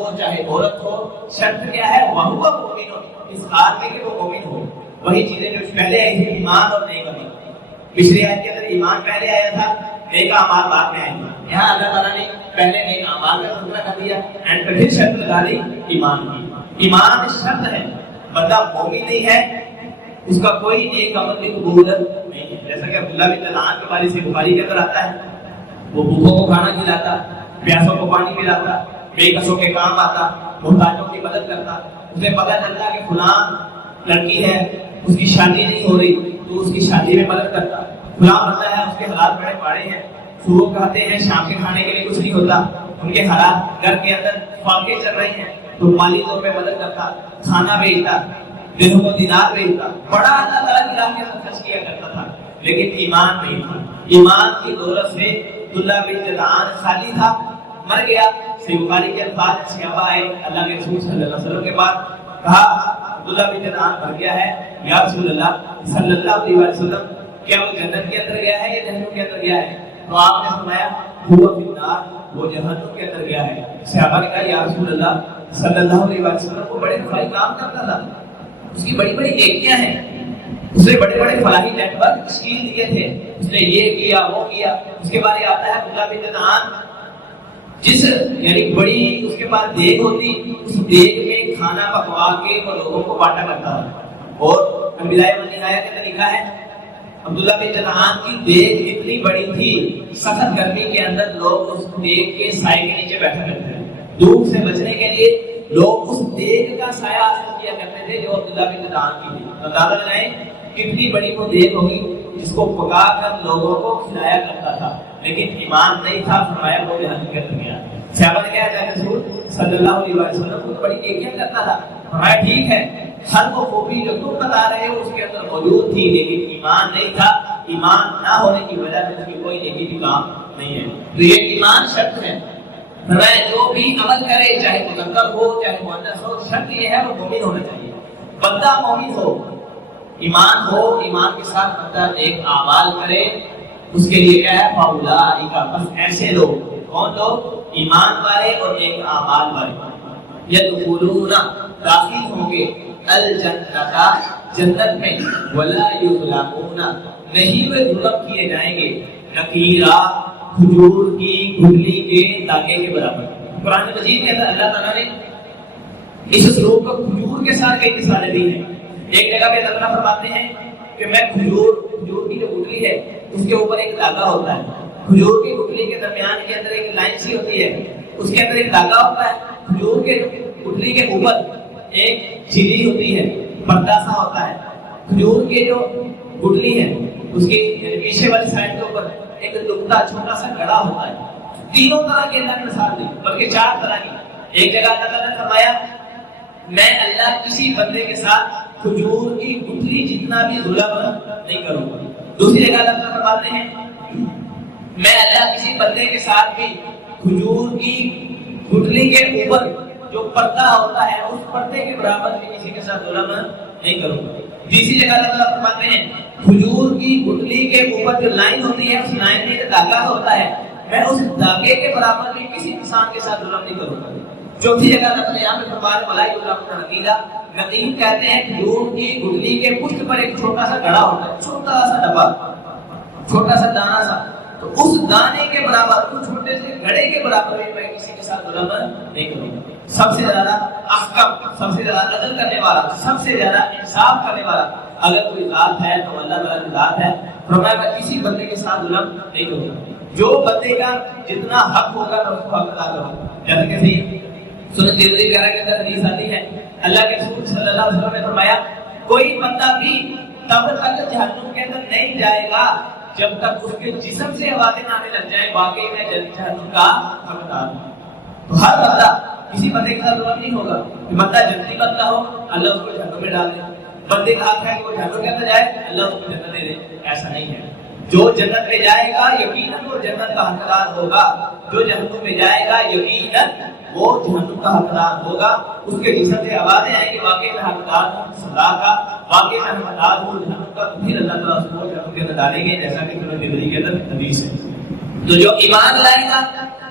ہو چاہے عورت ہو، شرط کیا ہے؟ وہ مومن ہو، اس حال میں کہ وہ مومن ہو۔ وہی چیزیں جو پہلے آئی تھی، ایمان اور نیک عمل۔ پچھلی آیت کے اندر ایمان پہلے آیا تھا، نیک اعمال بعد میں آئے گے۔ یہاں اللہ تعالیٰ نے پہلے نیک اعمال کا تذکرہ کر دیا اینڈ پھر شرط لگا دی ایمان کی۔ ایمان شرط ہے، بندہ مومن نہیں ہے اس کا کوئی نیک عمل بھی قبول نہیں ہے۔ جیسا کہ عبداللہ بن جدعان کے بارے سے بخاری کے اندر آتا ہے، وہ بھوکوں کو کھانا کھلاتا، پیاسوں کو پانی پلاتا، بے کسوں کے کام آتا، محتاجوں کی مدد کرتا۔ اسے پتہ چلتا کہ فلاں لڑکی ہے، اس کی شادی نہیں ہو رہی تو اس کی شادی میں مدد کرتا۔ فلاں بندہ ہے، اس کے حالات بڑے ماڑے ہیں، صبح کھاتے ہیں شام کے کھانے کے لیے کچھ نہیں ہوتا، ان کے حالات گھر کے اندر فاقے چل رہے ہیں تو مالی طور پہ مدد کرتا، کھانا بھیجتا، دنوں کو دینار بھیجتا، بڑا اللہ تعالیٰ کی راہ کے اندر خرچ کیا کرتا تھا۔ لیکن ایمان نہیں تھا۔ ایمان کی دولت سے عبداللہ بن جدعان خالی تھا، مر گیا۔ صحیح بخاری کے الفاظ صحابہ آئے اللہ کے رسول صلی اللہ علیہ وسلم کے پاس، کہا عبداللہ بن جدعان مر گیا ہے یا رسول اللہ صلی اللہ علیہ وسلم، کیا وہ جنت کے اندر گیا ہے یا جہنم کے اندر گیا ہے؟ تو آپ نے فرمایا ہوا فی النار، وہ جہنم کے اندر گیا ہے۔ صحابہ نے کہا یا رسول اللہ صلی اللہ علیہ وسلم، وہ بڑے بھائی کام کرتا تھا، اس کی بڑی بڑی نیکیاں ہیں، اس نے بڑے بڑے فلاحی نیٹ ورک تشکیل دیے تھے، اس نے یہ کیا وہ کیا۔ اس کے بارے آتا ہے عبداللہ بن جدعان جس یعنی بڑی اس کے پاس دیگ ہوتی، اس دیگ میں کھانا پکوا کے وہ لوگوں کو بانٹا کرتا تھا۔ اور بدایہ و نہایہ کے اندر لکھا ہے عبداللہ بن جدعان کی دیگ اتنی بڑی تھی، سخت گرمی کے اندر لوگ اس دیگ کے سائے کے نیچے بیٹھا کرتے تھے۔ دھوپ سے بچنے کے لیے لوگ اس دیگ کا سایہ حاصل کیا کرتے تھے جو عبداللہ بن جدعان کی تھی۔ اندازہ لگائیں کتنی بڑی وہ دیگ ہوگی جس کو پکا کر لوگوں کو کھلایا کرتا تھا، لیکن ایمان نہیں تھا، فرمایا وہ جہنم کے اندر گیا۔ صحابہ نے کہا جا رسول صلی اللہ علیہ وسلم کو بڑی نیکیاں کرتا تھا، فرمایا ٹھیک ہے، ہر وہ خوبی جو تم بتا رہے ہو اس کے اندر موجود تھی، لیکن ایمان نہیں تھا۔ ایمان نہ ہونے کی وجہ سے اس کی کوئی نیکی بھی کام نہیں ہے۔ تو یہ ایمان شرط ہے۔ فرمایا جو بھی عمل کرے چاہے مذکر ہو چاہے مؤنث ہو، شرط یہ ہے وہ مومن ہونا چاہیے، بندہ مومن ہو، ایمان ہو، ایمان کے ساتھ بندہ ایک اعمال کرے، اس کے لیے کیا ہے فاولئک، بس ایسے لوگ، کون لوگ؟ ایمان والے اور ایک اعمال والے، یدخلون، داخل ہوں گے، الجنت، جنت میں، ولا یظلمون، نہیں وہ ظلم کیے جائیں گے، نقیرا، کھجور کی گٹھلی کے داغے کے برابر۔ قرآن مجید کے اندر اللہ تعالیٰ نے اس اسلوب کو کھجور کے ساتھ کئی مثالیں دی ہیں۔ ایک جگہ پہ اللہ تعالیٰ فرماتے ہیں کہ میں کھجور کی جو گٹھلی ہے اس کے اوپر ایک داغا ہوتا ہے، کھجور کی گٹھلی کے درمیان کے اندر ایک لائن سی ہوتی ہے، اس کے اندر ایک داغا ہوتا ہے، کھجور کے گٹھلی کے اوپر ایک چیلی ہوتی ہے، پردہ سا ہوتا ہے، کھجور کی جو گٹھلی ہے اس کی پیچھے والی سائڈ کے اوپر ایک دکھتا چھوٹا سا گڑا ہوتا ہے۔ تینوں طرح کی اللہ نے مثال دی، بلکہ 4 طرح کی۔ ایک جگہ اللہ تعالیٰ نے فرمایا میں اللہ کسی بندے کے ساتھ کھجور کی گٹھلی جتنا بھی ظلم نہیں کروں گا۔ دوسری جگہ اللہ تعالیٰ فرماتے ہیں میں اللہ کسی بندے کے ساتھ بھی کھجور کی گٹھلی کے اوپر جو پردہ ہوتا ہے اس پردے کے برابر بھی کسی کے ساتھ ظلم نہیں کروں گا۔ تیسری جگہ اللہ تعالیٰ فرماتے ہیں کھجور کی گٹھلی کے اوپر جو لائن ہوتی ہے اس لائن میں ایک داغا ہوتا ہے، میں اس داغے کے برابر بھی کسی انسان کے ساتھ ظلم نہیں کروں گا۔ چوتھی جگہ اللہ تعالیٰ یہاں پہ فرما رہے ملائک اللہ نقیلا، نقیل کہتے ہیں کھجور کی گٹھلی کے پشت پر ایک چھوٹا سا گڑا ہوتا ہے، چھوٹا سا ڈبا، چھوٹا سا دانا سا، تو اس دانے کے برابر، اس چھوٹے سے گڑے کے برابر بھی میں کسی کے ساتھ ظلم نہیں کروں گا۔ سب سے زیادہ احکم، سب سے زیادہ عدل کرنے والا، سب سے زیادہ انصاف کرنے والا اگر کوئی ذات ہے تو اللہ تعالیٰ کی ذات ہے۔ فرمایا میں کسی بندے کے ساتھ ظلم نہیں کروں گا، جو بندے کا جتنا حق ہوگا میں اس کو حق ادا کروں گا۔ جیسے کہ سنن ترمذی وغیرہ کے اندر حدیث آتی ہے، اللہ کے رسول صلی اللہ علیہ وسلم نے فرمایا کوئی بندہ بھی تب تک جہنم کے اندر نہیں جائے گا جب تک اس کے جسم سے آوازیں نہ آنے لگ جائیں واقعی میں جہنم کا حقدار ہوں۔ تو ہر بندہ کسی بندے کے ساتھ ظلم نہیں ہوگا کہ بندہ جنتی بندہ ہو اللہ اس کو جہنم میں ڈال دے، بندے کا حق ہے کہ وہ جہنم کے اندر جائے اللہ اس کو جنت دے دے، ایسا نہیں ہے۔ جو جنت میں جائے گا یقیناً وہ جنت کا حقدار ہوگا، جو جہنم میں جائے گا یقیناً وہ جہنم کا حقدار ہوگا۔ اس کے جسم سے آوازیں آئیں کہ واقعی میں حقدار ہوں سزا کا، واقعی میں حقدار ہوں جہنم کا، پھر اللہ تعالیٰ اس کو جہنم کے اندر ڈالیں گے، جیسا کہ ترمذی کے اندر حدیث ہے۔ تو جو ایمان لائے گا،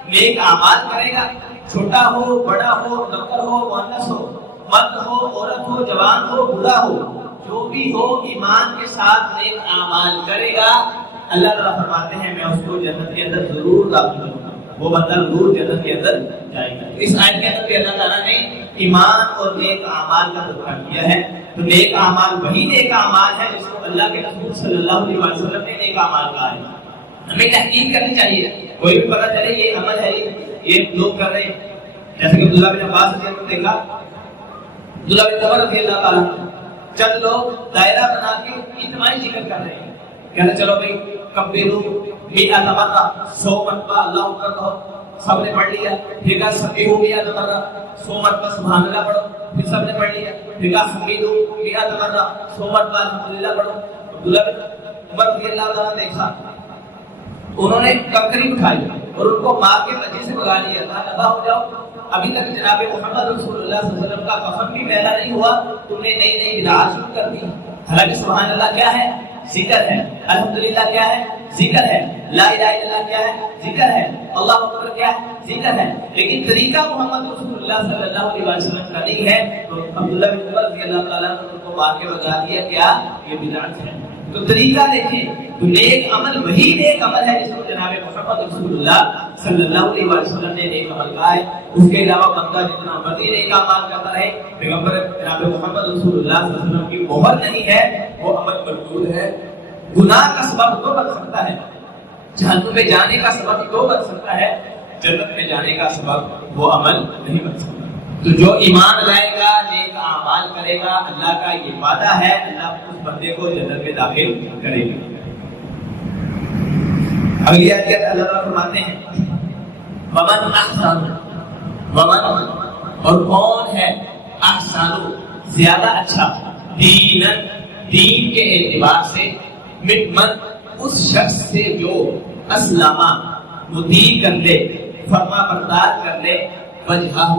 نیک اعمال کرے گا، چھوٹا ہو بڑا ہو ذکر ہو مؤنث ہو مرد ہو عورت ہو جوان ہو بوڑھا ہو جو بھی ہو ایمان کے ساتھ نیک اعمال کرے گا اللہ تعالیٰ فرماتے ہیں میں اس کو جنت کے اندر ضرور داخل کروں گا، وہ بندہ ضرور جنت کے اندر جائے گا۔ اس آیت کے اندر بھی اللہ تعالیٰ نے ایمان اور نیک اعمال کا تذکرہ کیا ہے۔ تو نیک اعمال وہی نیک اعمال ہے جس کو اللہ کے رسول صلی اللہ علیہ وسلم نے نیک اعمال کہا ہے۔ ہمیں تحقیق کرنی چاہیے، کوئی بھی پتہ چلے یہ عمل ہے یہ لوگ کر رہے ہیں، جیسے کہ عبداللہ بن عباس رضی اللہ عنہ دیکھا، عبداللہ بن عمر رضی اللہ تعالیٰ چند لوگ دائرہ بنا کے اجتماعی ذکر کر رہے ہیں، کہتے چلو بھائی کبیرو میٹھا مرہ 100 مرتبہ اللہ اکبر کہو، سب نے پڑھ لیا، پھر کہا سبحو میٹھا مرہ 100 مرتبہ سبحان اللہ پڑھو، پھر سب نے پڑھ لیا، پھر کہا حمیدو میٹھا مرہ 100 مرتبہ الحمدللہ پڑھو۔ عبداللہ بن عمر رضی اللہ تعالیٰ نے دیکھا، انہوں نے کنکری اٹھائی اور ان کو مار کے مجھے سے بھگا لیا، کہا تباہ ہو جاؤ، ابھی تک جناب محمد رسول اللہ صلی اللہ علیہ وسلم کا کفن بھی پہلا نہیں ہوا، تم نے نئی نئی بدعات شروع کر دی۔ حالانکہ سبحان اللہ کیا ہے؟ ذکر ہے۔ الحمدللہ کیا ہے؟ ذکر ہے۔ لا الہ الا اللہ کیا ہے؟ ذکر ہے۔ اللہ اکبر کیا ہے؟ ذکر ہے۔ لیکن طریقہ محمد رسول اللہ صلی اللہ علیہ وسلم کا نہیں ہے، تو عبداللہ بن عمر رضی اللہ تعالیٰ نے ان کو مار کے بتا دیا، کیا یہ بدعت ہے۔ تو طریقہ دیکھیں، تو نیک عمل وہی نیک عمل ہے جس کو جناب محمد رسول اللہ صلی اللہ علیہ وسلم نے نیک عمل کہا ہے۔ اس کے علاوہ بندہ جتنا مرضی نیک عمل کرتا رہے، پیغمبر جناب محمد رسول اللہ صلی اللہ علیہ وسلم کی مہر نہیں ہے، وہ عمل مردود ہے۔ گناہ کا سبب تو بن سکتا ہے، جہنم میں جانے کا سبب تو بن سکتا ہے، جنت میں جانے کا سبب وہ عمل نہیں بن سکتا۔ تو جو ایمان لائے گا نیک اعمال کرے گا، اللہ کا یہ وعدہ ہے، اللہ اس بندے کو جنت میں داخل کرے گا۔ اگلی آیت کے اندر اللہ تعالیٰ فرماتے ہیں ومن احسن، ومن اور کون ہے، احسن زیادہ اچھا، دینن دین کے اعتبار سے، ممن اس شخص سے جو اسلامہ مطیع کر لے، فرما بردار کر لے، وجہہ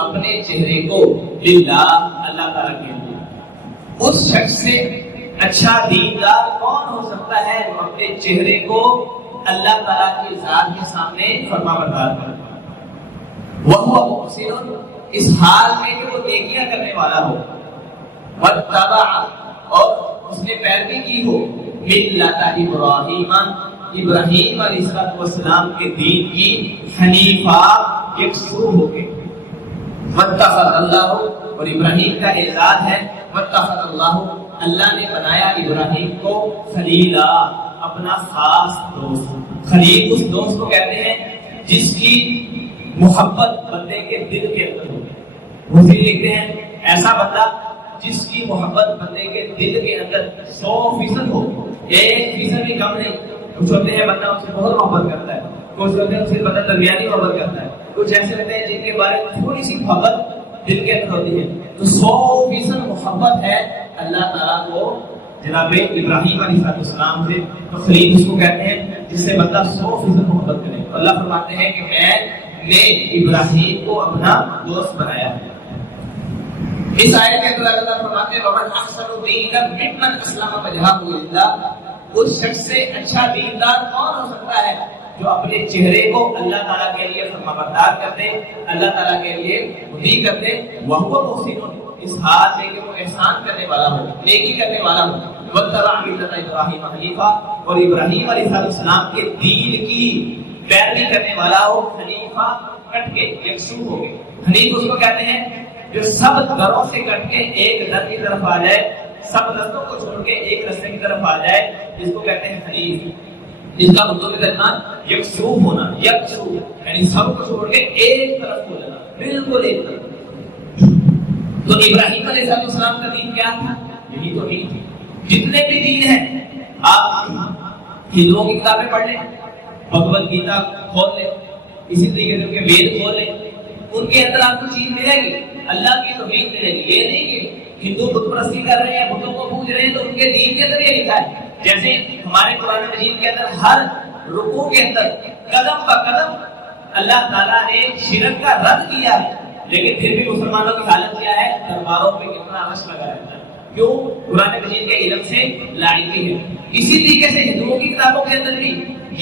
اپنے چہرے کو، للہ اللہ تعالیٰ کے لیے۔ اس شخص سے اچھا دیندار کون ہو سکتا ہے جو اپنے چہرے کو اللہ تعالیٰ کی ذات کے سامنے فرما بردار کرے، وہ محسن اس حال میں کہ وہ نیکیاں کرنے والا ہو، واتبع اور اس نے پیروی کی ہو، ملت ابراہیم ابراہیم علیہ السلام کے دین کی، حنیفہ یکسو ہو کے، واتخذ اللہ اور ابراہیم کا اعزاز ہے، واتخذ اللہ اللہ نے بنایا ابراہیم کو خلیلا اپنا خاص دوست۔ خلیل اس دوست کو کہتے ہیں جس کی محبت بندے کے دل کے اندر ہو۔ مفسرین لکھتے ہیں ایسا بندہ جس کی محبت بندے کے دل کے اندر 100% ہو، 1% بھی کم نہیں۔ کچھ ہوتے ہیں بندہ ان سے بہت محبت کرتا ہے، کچھ ہوتے ہیں ان سے بندہ درمیانی محبت کرتا ہے، کچھ ایسے ہوتے ہیں جن کے بارے میں تھوڑی سی محبت دل کے اندر ہوتی ہے۔ تو 100% محبت ہے اللہ تعالیٰ کو جناب ابراہیم علیہ السلام سے، تو خلیل اس کو کہتے ہیں جس سے بندہ 100% محبت کرے۔ اللہ فرماتے ہیں کہ میں نے ابراہیم کو اپنا دوست بنایا ہے۔ اس آیت کے اندر اللہ فرماتے ہیں ومن احسن دینا ممن اسلم وجهه للہ، اس شخص سے اچھا دیندار کون ہو سکتا ہے جو اپنے چہرے کو اللہ تعالیٰ کے لیے فرما بردار کر دے، اللہ تعالیٰ کے لیے مطیع کر دے، وہو محسن اس حال میں کہ وہ احسان کرنے والا ہو، نیکی کرنے والا ہو، واتبع ملت ابراہیم حنیفا اور ابراہیم علیہ السلام کے دین کی پیروی کرنے والا ہو، حنیفہ کٹ کے یکسو ہو گئے۔ حنیف اس کو کہتے ہیں جو سب دروں سے کٹ کے ایک در کی طرف آ جائے، سب رستوں کو چھوڑ کے ایک رستے کی طرف آ جائے، جس کو کہتے ہیں حنیف، جس کا اردو میں ترجمہ یکسو ہونا، یکسو یعنی سب کو چھوڑ کے ایک طرف ہو جانا، بالکل ایک طرف۔ تو ابراہیم علیہ السلام کا دین کیا تھا؟ یہی تو دین تھی۔ جتنے بھی دین ہیں، آپ ہندوؤں کی کتابیں پڑھ لیں، بھگوت گیتا کھول لیں، اسی طریقے سے ان کے وید کھول لیں، ان کے اندر آپ کو چیز ملے گی، اللہ کی توحید ملے گی۔ یہ نہیں کہ ہندو بت پرستی کر رہے ہیں، بتوں کو پوج رہے ہیں، تو ان کے دین کے اندر یہ لکھا ہے۔ جیسے ہمارے قرآن مجید کے اندر ہر رکوع کے اندر قدم بہ قدم اللہ تعالیٰ نے شرک کا رد کیا ہے، لیکن پھر بھی مسلمانوں کی حالت کیا ہے؟ درباروں پہ کتنا رش لگا رہتا ہے۔ کیوں؟ قرآن مجید کے علم سے لاعلمی ہے۔ اسی طریقے سے ہندوؤں کی کتابوں کے اندر بھی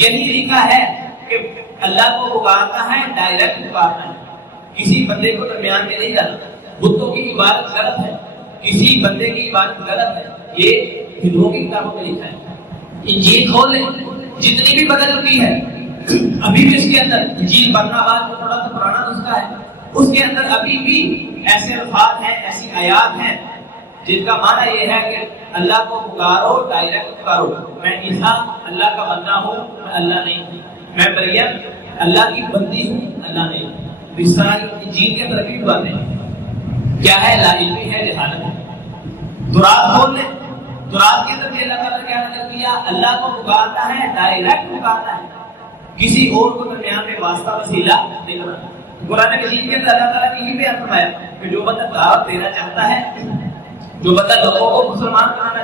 یہی لکھا ہے کہ اللہ کو پکارنا ہے، ڈائریکٹ پکارنا ہے، کسی بندے کو درمیان میں نہیں لانا. بتوں کی عبادت غلط ہے, کسی بندے کی عبادت غلط ہے. یہ ہندوؤں کی کتابوں میں لکھا ہے. انجیل کھول لیں, جتنی بھی بدل چکی ہے ابھی بھی اس کے اندر, انجیل برناباس جو تھوڑا سا پرانا نسخہ ہے, اس کے اندر ابھی بھی ایسے الفاظ ہیں, ایسی آیات ہیں جن کا معنی یہ ہے کہ اللہ کو پکارو, ڈائریکٹ پکارو. میں عیسیٰ اللہ کا بندہ ہوں, میں اللہ نہیں ہوں. میں مریم اللہ کی بندی ہوں, اللہ نہیں ہوں. اس طرح کی انجیل کے اندر بھی باتیں کیا ہے, لا علمی ہے, جہالت ہے. تورات کھول لیں, تورات کے اندر بھی اللہ تعالیٰ نے کیا نقل کیا, اللہ کو پکارنا ہے, ڈائریکٹ پکارنا ہے, کسی اور کو درمیان میں واسطہ وسیلہ نہیں بنانا. قرآن مجید کے اندر اللہ تعالیٰ نے یہی بیان فرمایا کہ جو بندہ دعوت دینا چاہتا ہے, جو بندہ لوگوں کو مسلمان بنانا